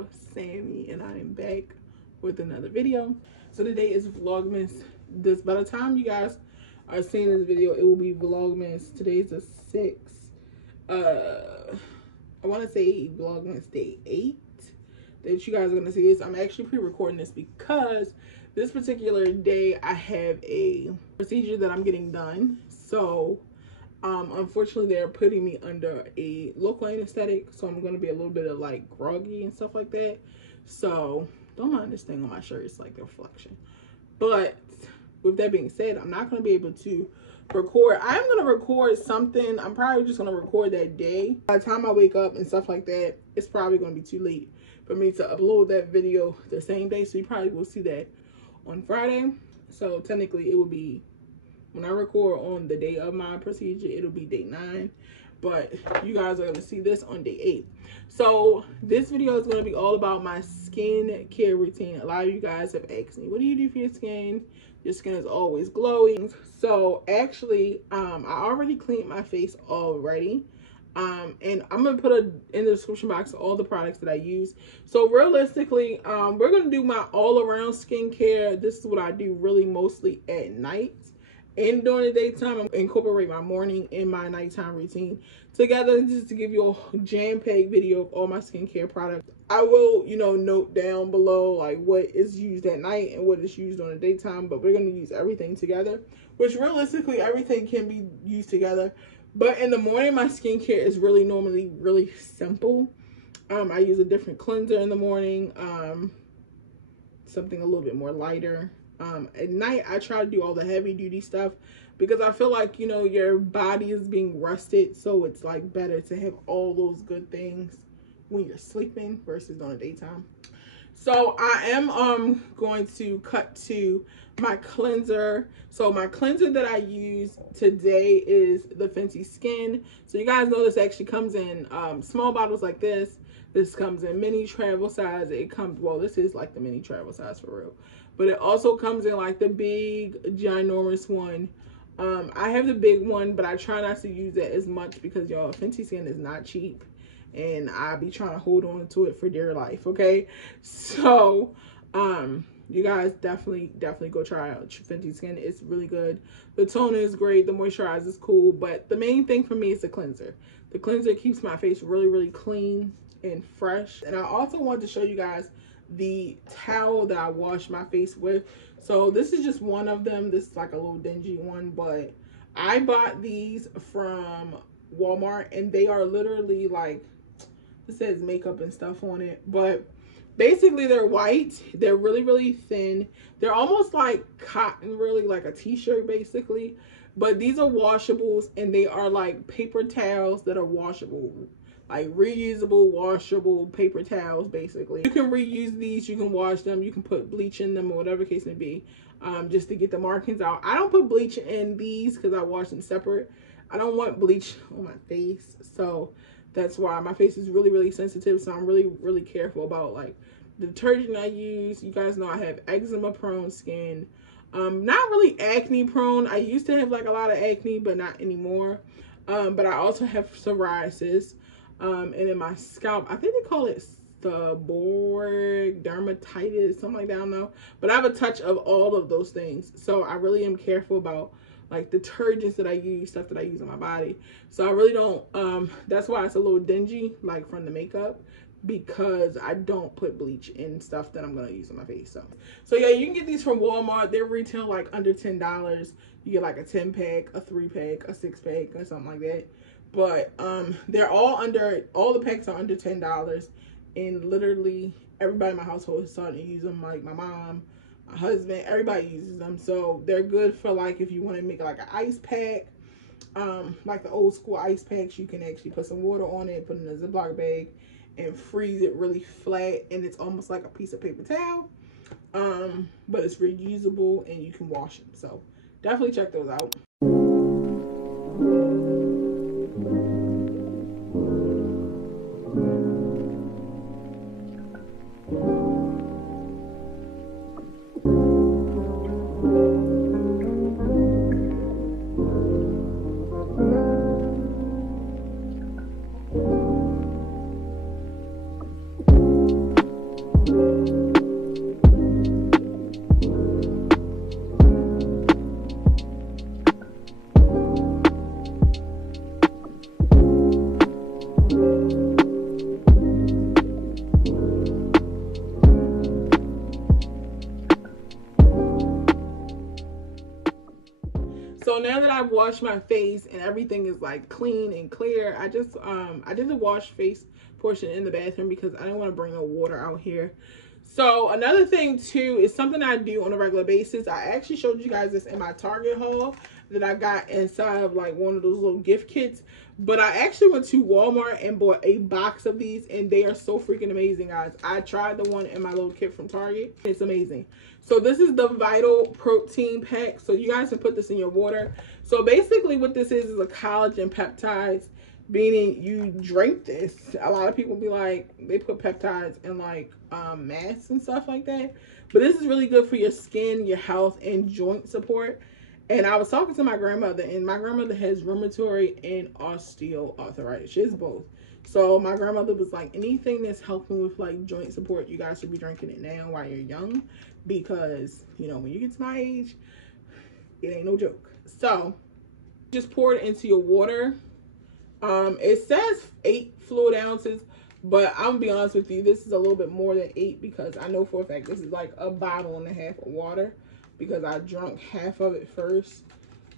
girl Sammy, and I am back with another video. So today is Vlogmas. By the time you guys are seeing this video, it will be Vlogmas. Today's the 6th. I want to say Vlogmas day 8 that you guys are gonna see this. I'm actually pre-recording this because this particular day I have a procedure that I'm getting done. So unfortunately they're putting me under a local anesthetic, so I'm going to be a little bit of like groggy and stuff like that. So don't mind this thing on my shirt, it's like the reflection. But with that being said, I'm not going to be able to record. I'm going to record something. I'm probably just going to record that day. By the time I wake up and stuff like that, it's probably going to be too late for me to upload that video the same day. So you probably will see that on Friday. So technically it will be, when I record on the day of my procedure, it'll be day 9, but you guys are going to see this on day 8. So this video is going to be all about my skin care routine. A lot of you guys have asked me, what do you do for your skin? Your skin is always glowing. So actually, I already cleaned my face already. And I'm going to put in the description box all the products that I use. So realistically, we're going to do my all-around skincare. This is what I do really mostly at night. And during the daytime, I'm incorporate my morning and my nighttime routine together just to give you a jam-packed video of all my skincare products. I will, note down below like what is used at night and what is used on the daytime, but we're going to use everything together, which realistically everything can be used together. But in the morning, my skincare is normally really simple. I use a different cleanser in the morning, something a little bit more lighter. At night, I try to do all the heavy duty stuff because I feel like, your body is being rested. So it's like better to have all those good things when you're sleeping versus during the daytime. So I am going to cut to my cleanser. So my cleanser that I use today is the Fenty Skin. So you guys know this actually comes in small bottles like this. This comes in mini travel size. It comes, well, this is like the mini travel size for real. But it also comes in like the big ginormous one. I have the big one, but I try not to use it as much because y'all, Fenty Skin is not cheap. And I be trying to hold on to it for dear life, okay? So, you guys definitely go try out Fenty Skin. It's really good. The toner is great. The moisturizer is cool. But the main thing for me is the cleanser. The cleanser keeps my face really clean and fresh. And I also wanted to show you guys the towel that I wash my face with. So this is just one of them. This is like a little dingy one, but I bought these from Walmart and they are literally like, it says makeup and stuff on it, but basically they're white. They're really thin. They're almost like cotton, really like a t-shirt basically, but these are washables and they are like paper towels that are washable, like reusable washable paper towels basically. You can reuse these, you can wash them, you can put bleach in them or whatever case may be, just to get the markings out. I don't put bleach in these because I wash them separate. I don't want bleach on my face, so that's why my face is really sensitive. So I'm really careful about like the detergent I use. You guys know I have eczema prone skin, not really acne prone. I used to have like a lot of acne, but not anymore. But I also have psoriasis. And in my scalp, I think they call it seborrheic dermatitis, something like that, I don't know. But I have a touch of all of those things. So I really am careful about like detergents that I use, stuff that I use on my body. So I really don't, that's why it's a little dingy, like from the makeup, because I don't put bleach in stuff that I'm going to use on my face. So yeah, you can get these from Walmart. They retail like under $10. You get like a 10-pack, a 3-pack, a 6-pack, or something like that. But they're all the packs are under $10, and literally everybody in my household is starting to use them. Like my mom, my husband, everybody uses them. So they're good for like if you want to make like an ice pack, like the old school ice packs. You can actually put some water on it, put it in a Ziploc bag, and freeze it really flat, and it's almost like a piece of paper towel. But it's reusable and you can wash them. So definitely check those out. wash my face and everything is like clean and clear. I did the wash face portion in the bathroom because I didn't want to bring no water out here. So another thing too is something I do on a regular basis. I actually showed you guys this in my Target haul that I got inside of like one of those little gift kits. But I actually went to Walmart and bought a box of these, and they are so freaking amazing, guys. I tried the one in my little kit from Target. It's amazing. So this is the Vital Protein Pack. So you guys can put this in your water. So basically what this is a collagen peptides, meaning you drink this. A lot of people be like, they put peptides in like masks and stuff like that. But this is really good for your skin, your health, and joint support. And I was talking to my grandmother, and my grandmother has rheumatoid and osteoarthritis. She has both. So my grandmother was like, anything that's helping with like joint support, you guys should be drinking it now while you're young. Because, you know, when you get to my age, it ain't no joke. So just pour it into your water. It says 8 fluid ounces, but I'm gonna be honest with you, this is a little bit more than 8 because I know for a fact this is like a bottle and a half of water. Because I drank half of it first.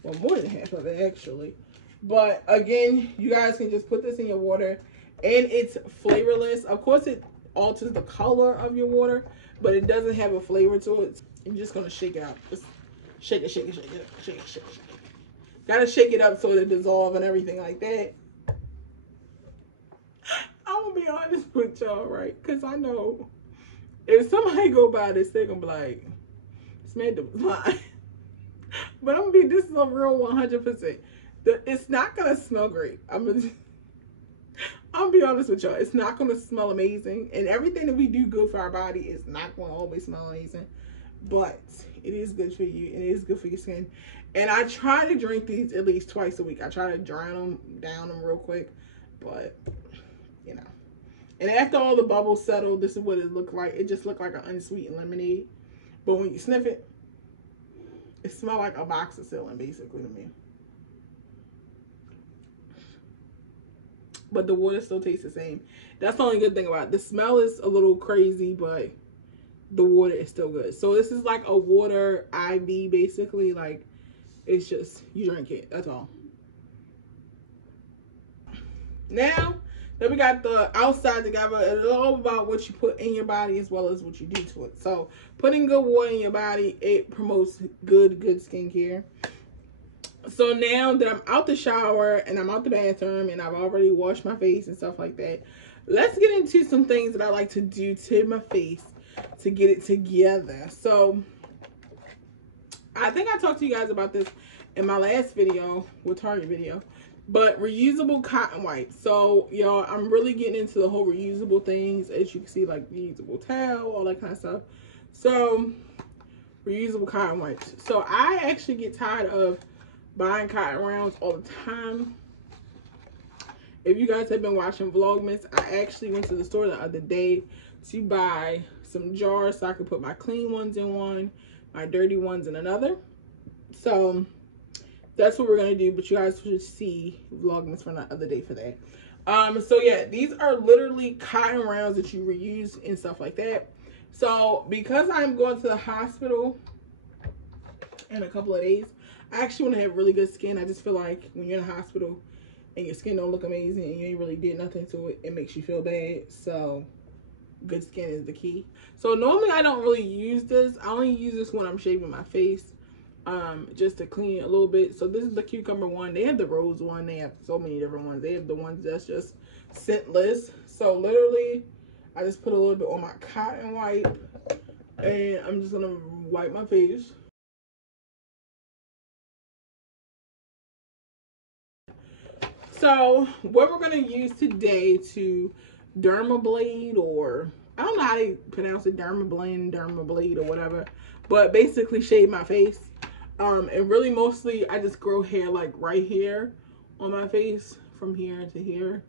Well, more than half of it, actually. But, again, you guys can just put this in your water. And it's flavorless. Of course, it alters the color of your water. But it doesn't have a flavor to it. I'm just going to shake it out. Just shake it, shake it, shake it, shake it, shake it, shake it. Got to shake it up so it dissolves and everything like that. I'm going to be honest with y'all, right? Because I know if somebody go by this, they're going to be like, made the line. But I'm gonna be, this is a real 100%. It's not gonna smell great. I'll be honest with y'all, it's not gonna smell amazing, and everything that we do good for our body is not gonna always smell amazing, but it is good for you and it is good for your skin. And I try to drink these at least twice a week. I try to drown them real quick, but you know. And after all the bubbles settle, this is what it looked like. It just looked like an unsweetened lemonade. But when you sniff it, it smells like a box of ceiling, basically, to me. But the water still tastes the same. That's the only good thing about it. The smell is a little crazy, but the water is still good. So this is like a water IV, basically. Like, it's just, you drink it. That's all. Now that we got the outside together, it's all about what you put in your body as well as what you do to it. So putting good water in your body, it promotes good skincare. So now that I'm out the shower and I'm out the bathroom and I've already washed my face and stuff like that, let's get into some things that I like to do to my face to get it together. So I think I talked to you guys about this in my last video, with Target video. But reusable cotton wipes. So, y'all, I'm really getting into the whole reusable things. As you can see, like reusable towel, all that kind of stuff. So, reusable cotton wipes. So, I actually get tired of buying cotton rounds all the time. If you guys have been watching Vlogmas, I actually went to the store the other day to buy some jars so I could put my clean ones in one, my dirty ones in another. So that's what we're gonna do, but you guys should see Vlogmas from the other day for that. So yeah, these are literally cotton rounds that you reuse and stuff like that. So because I'm going to the hospital in a couple of days, I actually want to have really good skin. I just feel like when you're in the hospital and your skin don't look amazing and you ain't really did nothing to it, it makes you feel bad. So good skin is the key. So normally I don't really use this. I only use this when I'm shaving my face. Just to clean it a little bit. So this is the cucumber one. They have the rose one. They have so many different ones. They have the ones that's just scentless. So literally I just put a little bit on my cotton wipe and I'm just gonna wipe my face. So what we're gonna use today to Dermablade, or I don't know how they pronounce it, Dermablade or whatever, but basically shave my face. And really mostly I just grow hair like right here on my face, from here to here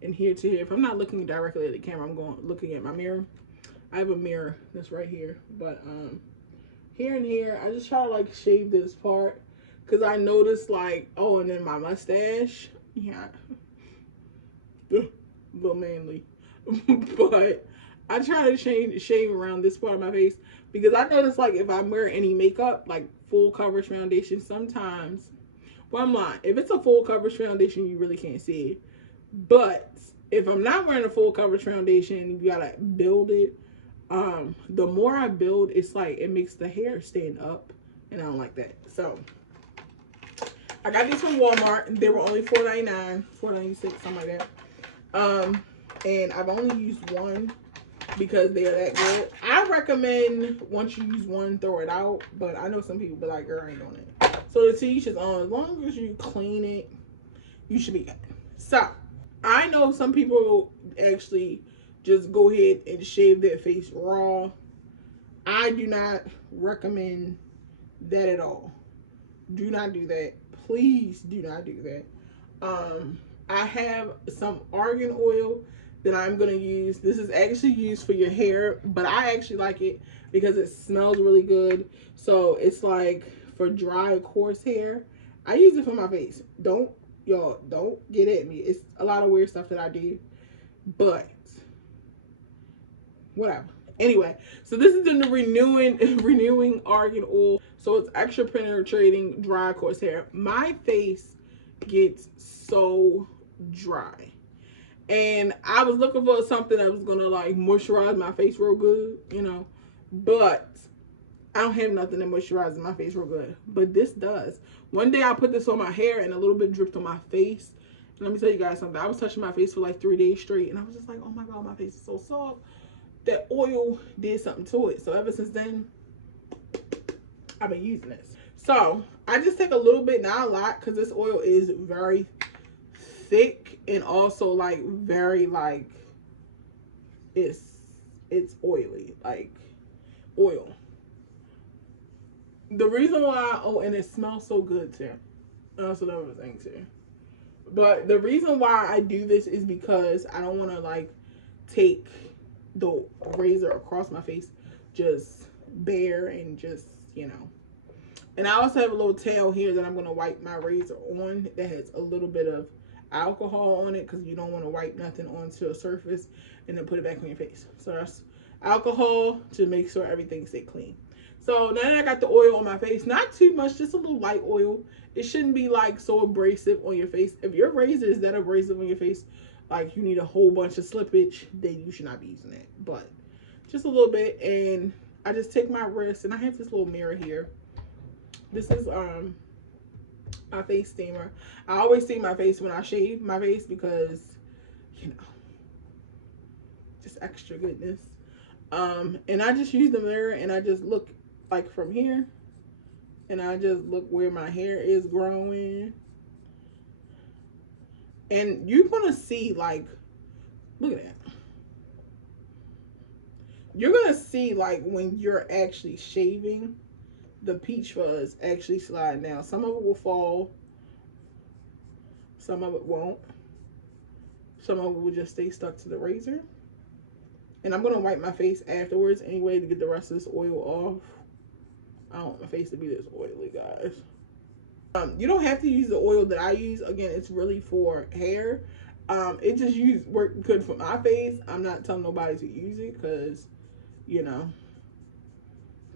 and here to here. If I'm not looking directly at the camera, I'm looking at my mirror. I have a mirror that's right here, but here and here I just try to like shave this part because I noticed like, oh, and then my mustache, yeah, a little manly, but I try to shave around this part of my face because I notice like if I wear any makeup, like full coverage foundation, sometimes Well, I'm lying. If it's a full coverage foundation, you really can't see it. But if I'm not wearing a full coverage foundation, you gotta build it. The more I build, it's like it makes the hair stand up, and I don't like that. So I got these from Walmart. They were only $4.99, $4.96, something like that. And I've only used one because they're that good. I recommend once you use one, throw it out. But I know some people be like, girl, I ain't doing it. So the t-shirt is on. As long as you clean it, you should be good. So I know some people actually just go ahead and shave their face raw. I do not recommend that at all. Do not do that. Please do not do that. I have some argan oil that I'm going to use. This is actually used for your hair, but I actually like it because it smells really good. So it's like for dry, coarse hair. I use it for my face. Y'all, don't get at me. It's a lot of weird stuff that I do, but whatever. Anyway, so this is in the renewing argan oil. So it's extra penetrating, dry, coarse hair. My face gets so dry, and I was looking for something that was gonna like moisturize my face real good, you know, but I don't have nothing that moisturizes my face real good. But this does. One day I put this on my hair and a little bit dripped on my face. And let me tell you guys something. I was touching my face for like 3 days straight, and I was just like, oh my god, my face is so soft. That oil did something to it. So ever since then, I've been using this. So I just take a little bit, not a lot, because this oil is very thick and also like very like it's oily, like oil. The reason why, oh, and it smells so good too. That's another thing too. But the reason why I do this is because I don't want to like take the razor across my face just bare and just, you know. And I also have a little tail here that I'm going to wipe my razor on that has a little bit of alcohol on it, because you don't want to wipe nothing onto a surface and then put it back on your face. So that's alcohol to make sure everything stay clean. So now that I got the oil on my face, not too much, just a little light oil. It shouldn't be like so abrasive on your face. If your razor is that abrasive on your face, like you need a whole bunch of slippage, then you should not be using it. But just a little bit, and I just take my wrist, and I have this little mirror here. This is my face steamer. I always steam my face when I shave my face because, you know, just extra goodness. And I just use the mirror and I just look like from here, and I just look where my hair is growing. And you're gonna see, like, look at that. You're gonna see, like, when you're actually shaving, the peach fuzz actually slide down. Some of it will fall. Some of it won't. Some of it will just stay stuck to the razor. And I'm gonna wipe my face afterwards anyway to get the rest of this oil off. I don't want my face to be this oily, guys. You don't have to use the oil that I use. Again, it's really for hair. It just work good for my face. I'm not telling nobody to use it because, you know,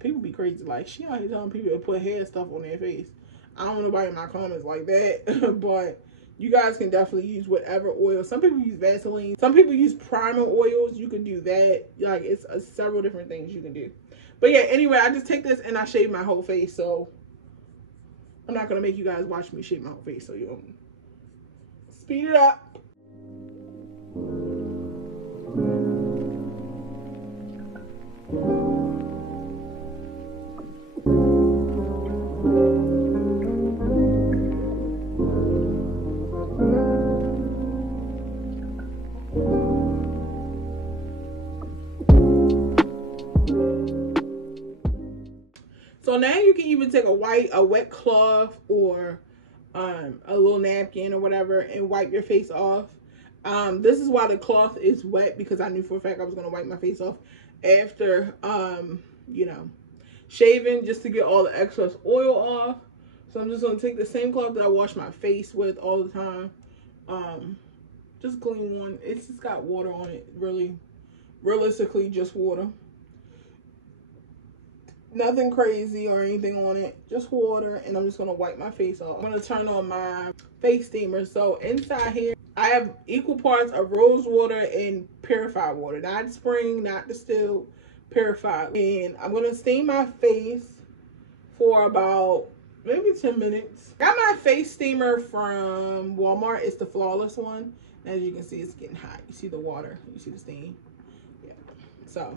people be crazy. Like, she out here telling people to put hair stuff on their face. I don't want nobody in my comments like that. But you guys can definitely use whatever oil. Some people use Vaseline. Some people use primer oils. You can do that. Like, it's several different things you can do. But yeah, anyway, I just take this and I shave my whole face. So I'm not going to make you guys watch me shave my whole face. So you'll speed it up. So now you can even take a wet cloth or a little napkin or whatever and wipe your face off. This is why the cloth is wet, because I knew for a fact I was going to wipe my face off after, you know, shaving, just to get all the excess oil off. So I'm just going to take the same cloth that I wash my face with all the time. Just clean one. It's just got water on it, really. Realistically, just water. Nothing crazy or anything on it, just water, and I'm just gonna wipe my face off. I'm gonna turn on my face steamer. So inside here I have equal parts of rose water and purified water, not spring, not distilled, purified. And I'm gonna steam my face for about maybe 10 minutes. Got my face steamer from Walmart. It's the Flawless one. As you can see, it's getting hot. You see the water, you see the steam. Yeah. So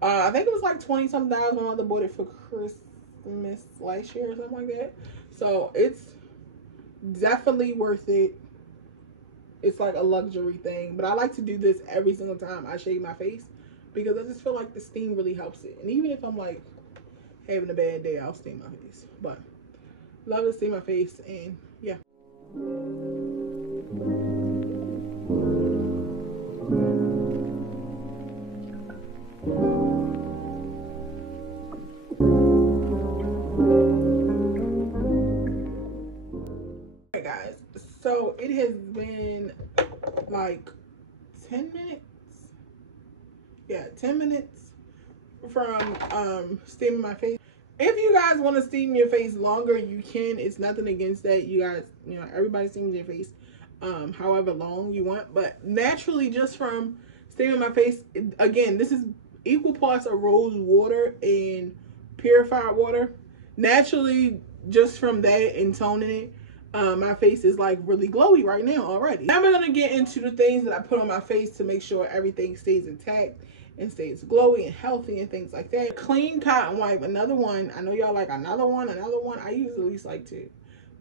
I think it was like 20 something dollars. My mother bought it for Christmas last year or something like that. So it's definitely worth it. It's like a luxury thing. But I like to do this every single time I shave my face because I just feel like the steam really helps it. And even if I'm like having a bad day, I'll steam my face. But love to steam my face, and yeah. So it has been like 10 minutes. Yeah, 10 minutes from steaming my face. If you guys want to steam your face longer, you can. It's nothing against that. You guys, you know, everybody steams their face however long you want. But naturally, just from steaming my face, again, this is equal parts of rose water and purified water. Naturally, just from that and toning it, my face is like really glowy right now already. Now we're gonna get into the things that I put on my face to make sure everything stays intact and stays glowy and healthy and things like that. Clean cotton wipe, another one. I know y'all like another one. I use at least like 2.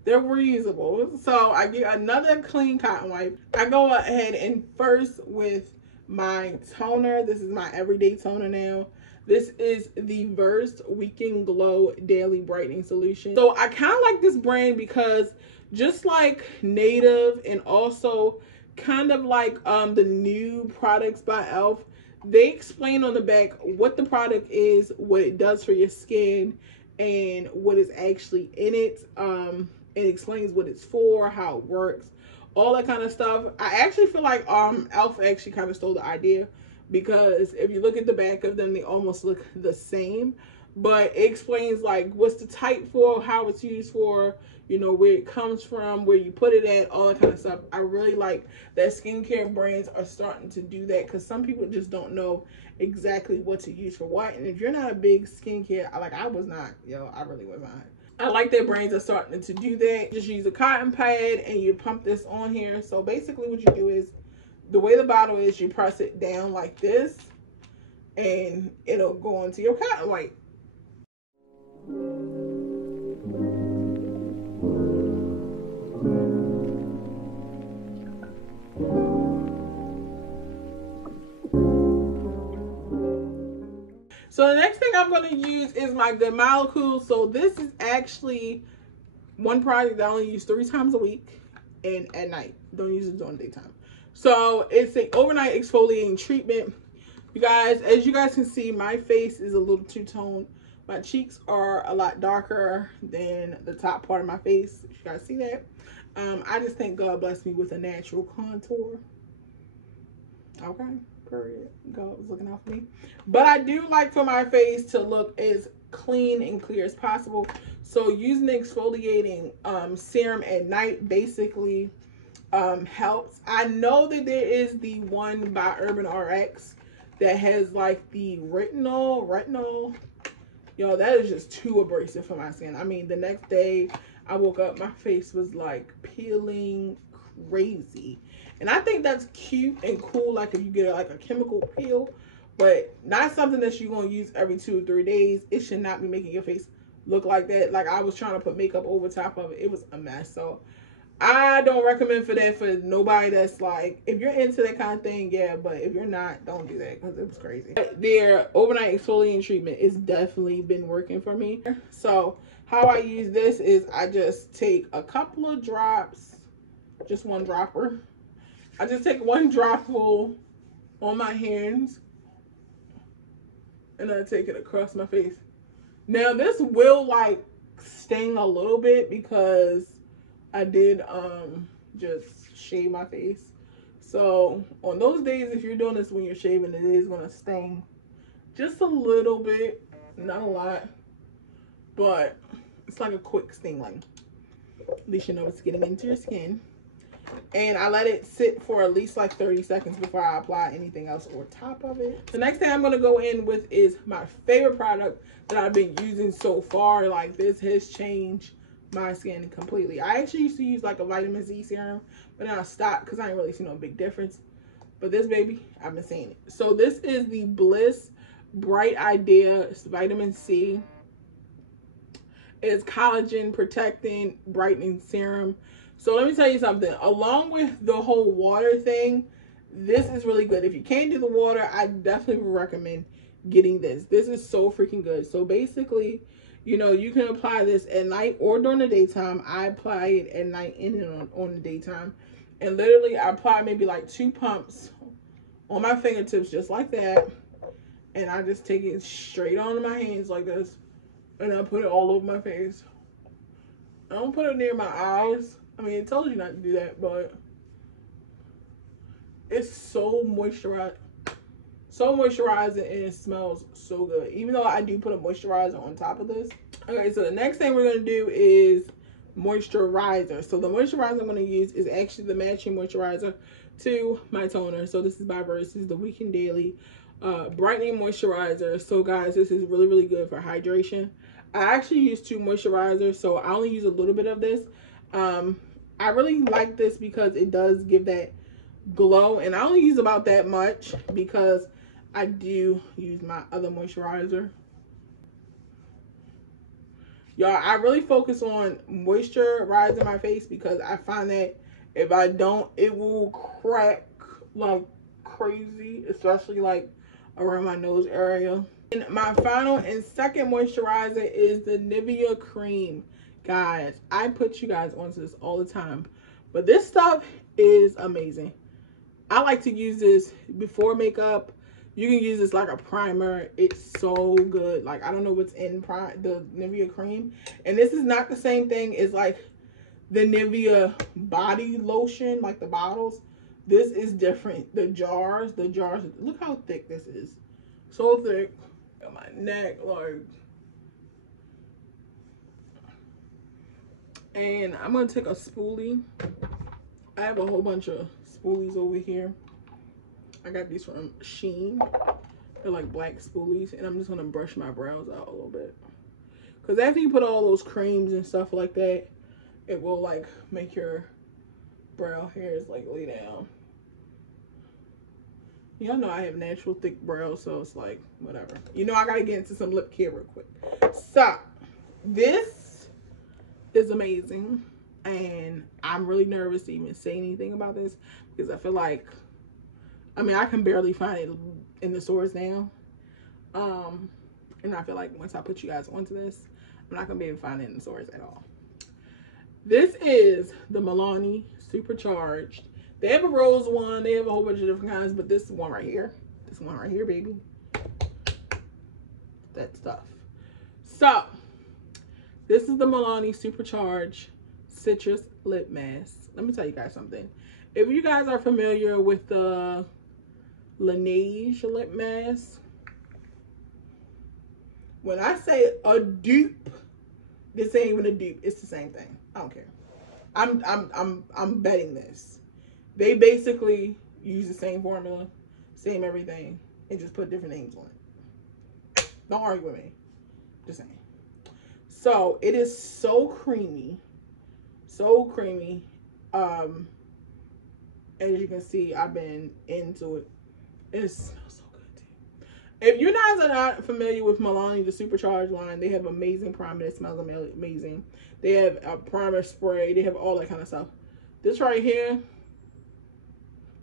They're reusable. So I get another clean cotton wipe. I go ahead and first with my toner. This is my everyday toner now. This is the Versed Weekend Glow Daily Brightening Solution. So I kind of like this brand because just like Native and also kind of like the new products by e.l.f., they explain on the back what the product is, what it does for your skin, and what is actually in it. It explains what it's for, how it works, all that kind of stuff. I actually feel like e.l.f. actually kind of stole the idea, because if you look at the back of them, they almost look the same, but it explains like what's the type for, how it's used for, you know, where it comes from, where you put it at, all that kind of stuff. I really like that skincare brands are starting to do that, because some people just don't know exactly what to use for what. And if you're not a big skincare, like I was not, I really was not. I like that brands are starting to do that. Just use a cotton pad and you pump this on here. So basically what you do is, the way the bottle is, you press it down like this and it'll go into your cotton wipe. So the next thing I'm going to use is my Good Molecule. So this is actually one product that I only use 3 times a week and at night. Don't use it during the daytime. So it's an overnight exfoliating treatment. You guys, as you guys can see, my face is a little two-toned. My cheeks are a lot darker than the top part of my face. If you guys see that. I just think God blessed me with a natural contour. Okay, period. God was looking out for me. But I do like for my face to look as clean and clear as possible. So using the exfoliating serum at night basically helps. I know that there is the one by Urban RX that has like the retinol. Yo, that is just too abrasive for my skin. I mean, the next day I woke up, my face was like peeling crazy. And I think that's cute and cool, like if you get like a chemical peel, but not something that you're going to use every 2 or 3 days. It should not be making your face look like that. Like I was trying to put makeup over top of it. It was a mess. So I don't recommend for that for nobody that's like, if you're into that kind of thing, yeah, but if you're not, don't do that because it was crazy. Their overnight exfoliating treatment has definitely been working for me. So how I use this is I just take a couple of drops, just one dropper. I just take one dropful on my hands and I take it across my face. Now this will like sting a little bit because I did just shave my face. So on those days, if you're doing this when you're shaving, it is gonna sting just a little bit. Not a lot, but it's like a quick sting, like at least you know it's getting into your skin. And I let it sit for at least like 30 seconds before I apply anything else on top of it. The next thing I'm going to go in with is my favorite product that I've been using so far. Like, this has changed my skin completely. I actually used to use like a vitamin C serum, but then I stopped because I didn't really see no big difference. But this baby, I've been seeing it. So this is the Bliss Bright Idea. It's vitamin C. It's collagen protecting brightening serum. So let me tell you something. Along with the whole water thing, this is really good. If you can't do the water, I definitely would recommend getting this. This is so freaking good. So basically, you know, you can apply this at night or during the daytime. I apply it at night and on the daytime. And literally, I apply maybe like 2 pumps on my fingertips just like that. And I just take it straight onto my hands like this. And I put it all over my face. I don't put it near my eyes. I mean, it tells you not to do that, but it's so moisturizing. So moisturizing, and it smells so good. Even though I do put a moisturizer on top of this. Okay, so the next thing we're going to do is moisturizer. So the moisturizer I'm going to use is actually the matching moisturizer to my toner. So this is by Versus, the Weekend Daily Brightening Moisturizer. So guys, this is really, really good for hydration. I actually use 2 moisturizers, so I only use a little bit of this. I really like this because it does give that glow, and I only use about that much because I do use my other moisturizer. Y'all, I really focus on moisturizing my face because I find that if I don't, it will crack like crazy, especially like around my nose area. And my final and second moisturizer is the Nivea Creme. Guys, I put you guys onto this all the time, but this stuff is amazing. I like to use this before makeup. You can use this like a primer. It's so good. Like, I don't know what's in the Nivea Creme, and this is not the same thing as like the Nivea body lotion, like the bottles. This is different. The jars, look how thick this is. So thick. Got my neck, like. And I'm going to take a spoolie. I have a whole bunch of spoolies over here. I got these from Shein. They're like black spoolies. And I'm just going to brush my brows out a little bit. Because after you put all those creams and stuff like that, it will like make your brow hairs like lay down. Y'all know I have natural thick brows, so it's like whatever. You know, I got to get into some lip care real quick. So, this is amazing, and I'm really nervous to even say anything about this because I feel like, I mean, I can barely find it in the stores now, and I feel like once I put you guys onto this, I'm not gonna be able to find it in the stores at all. This is the Milani Supercharged. They have a rose one, they have a whole bunch of different kinds, but this one right here, baby, that stuff. So this is the Milani Supercharged Citrus Lip Mask. Let me tell you guys something. If you guys are familiar with the Laneige lip mask, when I say a dupe, this ain't even a dupe. It's the same thing. I don't care. I'm betting this. They basically use the same formula, same everything, and just put different names on it. Don't argue with me. Just saying. So it is so creamy, so creamy. As you can see, I've been into it. It smells so good too. If you guys are not familiar with Milani, the Supercharged line, they have amazing primer that smells amazing. They have a primer spray. They have all that kind of stuff. This right here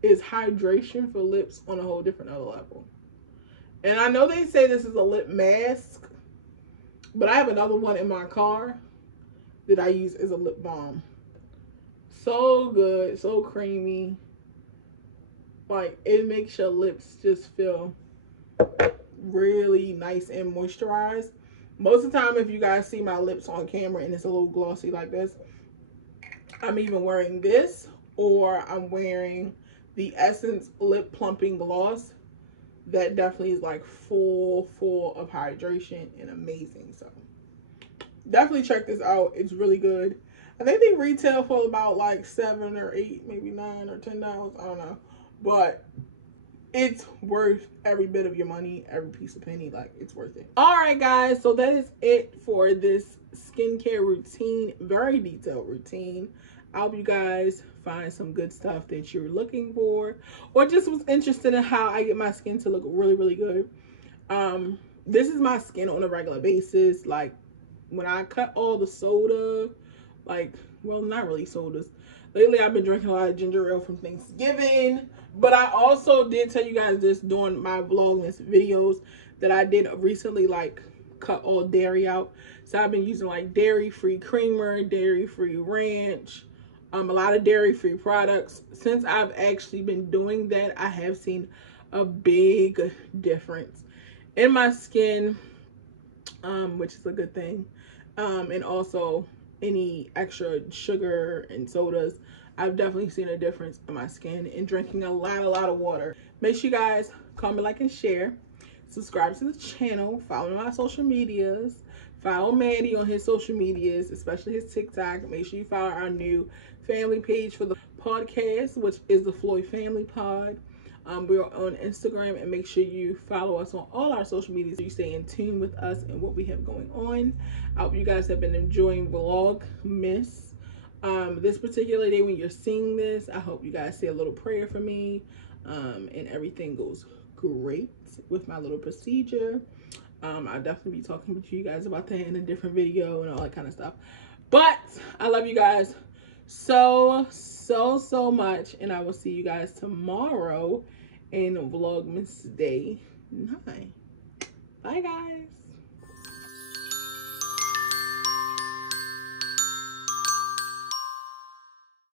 is hydration for lips on a whole different other level. And I know they say this is a lip mask, but I have another one in my car that I use as a lip balm. So good, so creamy. Like, it makes your lips just feel really nice and moisturized. Most of the time, if you guys see my lips on camera and it's a little glossy like this, I'm either wearing this or I'm wearing the Essence Lip Plumping Gloss. that definitely is like full of hydration and amazing. So definitely check this out. It's really good. I think they retail for about like $7 or $8, maybe $9 or $10. I don't know, but it's worth every bit of your money, every piece of penny. Like, it's worth it. All right, guys, so that is it for this skincare routine, very detailed routine. I hope you guys find some good stuff that you're looking for, or just was interested in how I get my skin to look really good. This is my skin on a regular basis. Like, when I cut all the soda, like, well, not really sodas. Lately, I've been drinking a lot of ginger ale from Thanksgiving. But I also did tell you guys this during my Vlogmas videos that I did recently, like, cut all dairy out. So I've been using, like, dairy-free creamer, dairy-free ranch, a lot of dairy-free products. Since I've actually been doing that, I have seen a big difference in my skin, which is a good thing. And also any extra sugar and sodas, I've definitely seen a difference in my skin. And drinking a lot of water. Make sure you guys comment, like, and share. Subscribe to the channel. Follow my social medias. Follow Maddie on his social medias, especially his TikTok. Make sure you follow our new family page for the podcast, which is the Floyd Family Pod. We're on Instagram, and make sure you follow us on all our social medias so you stay in tune with us and what we have going on. I hope you guys have been enjoying Vlogmas. This particular day when you're seeing this, I hope you guys say a little prayer for me, and everything goes great with my little procedure. I'll definitely be talking to you guys about that in a different video and all that kind of stuff. But I love you guys so much, and I will see you guys tomorrow in Vlogmas Day 9. Bye, guys.